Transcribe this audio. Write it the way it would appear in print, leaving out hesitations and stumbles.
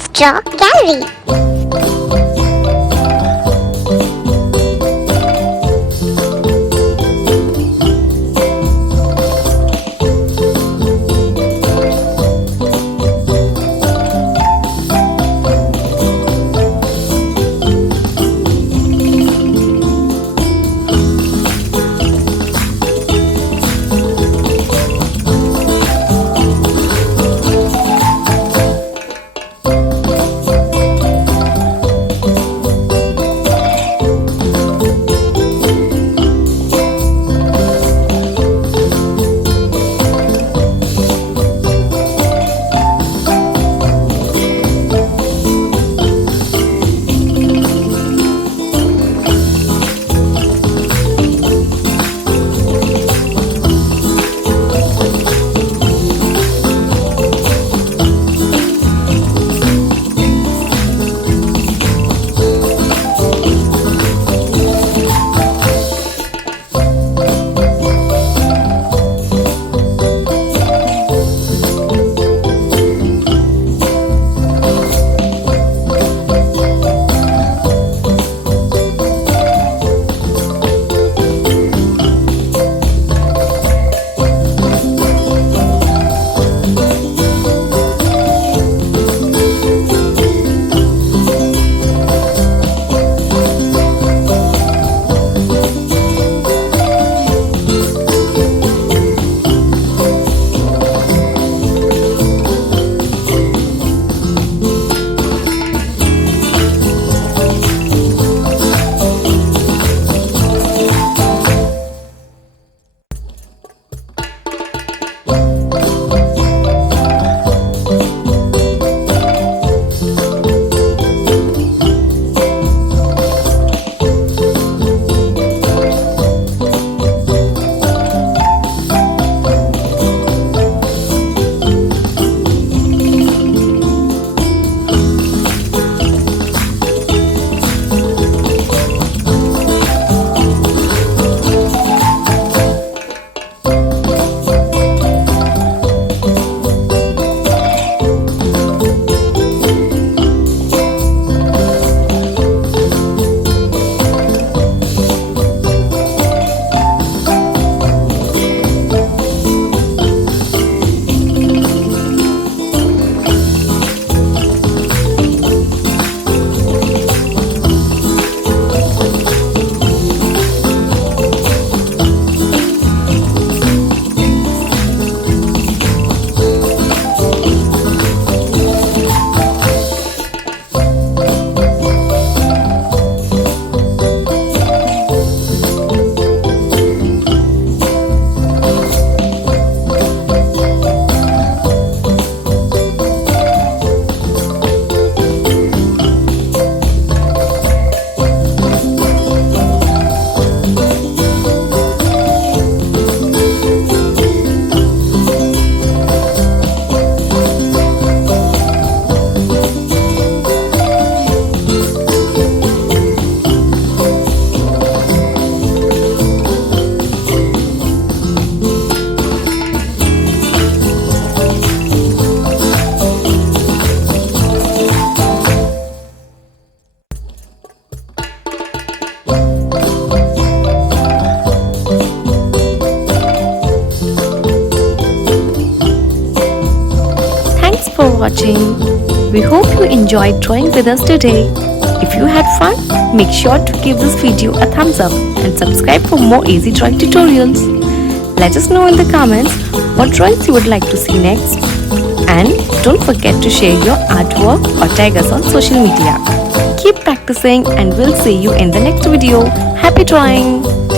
Let's Draw Gallery. Thanks for watching. We hope you enjoyed drawing with us today. If you had fun, make sure to give this video a thumbs up and subscribe for more easy drawing tutorials. Let us know in the comments what drawings you would like to see next. And don't forget to share your artwork or tag us on social media. Keep practicing and we'll see you in the next video. Happy drawing!